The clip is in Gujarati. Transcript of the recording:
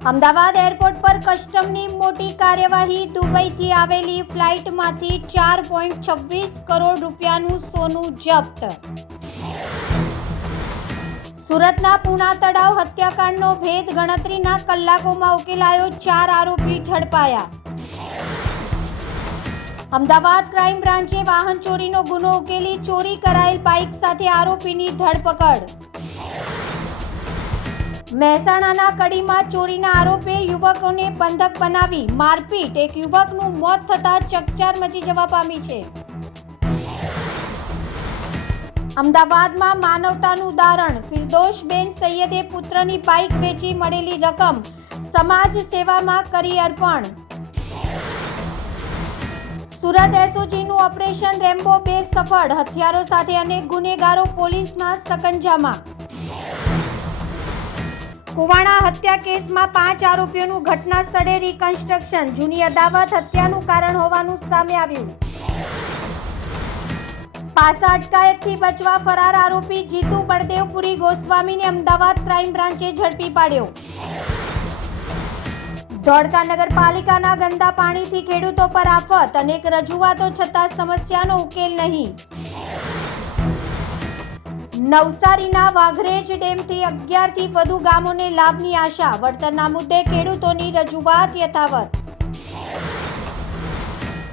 અમદાવાદ એરપોર્ટ પર કસ્ટમની મોટી કાર્યવાહી। દુબઈથી આવેલી ફ્લાઇટમાંથી 4.26 કરોડ રૂપિયાનું સોનું જપ્ત। સુરતના પૂણા તળાવ હત્યાકાંડનો ભેદ ગણતરીના કલાકોમાં ઉકેલાયો। 4 આરોપી ઝડપાયા। અમદાવાદ ક્રાઇમ બ્રાન્ચે વાહન ચોરીનો ગુનો ઉકેલી ચોરી કરાયેલ બાઇક સાથે આરોપીની ધરપકડ। મહેસાણાના કડીમાં ચોરીના આરોપે યુવકોને બંધક બનાવી મારપીટ। એક યુવકનું મોત થતાં ચકચાર મચી જવા પામી છે। અમદાવાદમાં માનવતાનું ઉદાહરણ। ફિરદોશબેન સૈયદે પુત્રની બાઇક વેચી મળેલી રકમ સમાજ સેવામાં કરી અર્પણ। સુરત એસઓજીનું ઓપરેશન રેમ્બો 2 સફળ। હથિયારો સાથે અનેક ગુનેગારો પોલીસના સકંજામાં। કુવાણા હત્યા કેસમાં 5 આરોપીઓનું ઘટના સ્થળે રિકન્સ્ટ્રક્શન। જૂની અદાવત હત્યાનું કારણ હોવાનું સામે આવ્યું। પાસા અટકાયતથી બચવા ફરાર આરોપી જીતુ બળદેવપુરી ગોસ્વામીને અમદાવાદ ક્રાઇમ બ્રાન્ચે ઝડપી પાડ્યો। ધોળકા નગરપાલિકાના ગંદા પાણીથી ખેડૂતો પર આફત। અનેક રજૂઆતો છતાં સમસ્યાનો ઉકેલ નહીં। નવસારીના વાઘરેજ ડેમથી 11થી વધુ ગામોને લાભની આશા। વળતરના મુદ્દે ખેડૂતોની રજૂઆત યથાવત।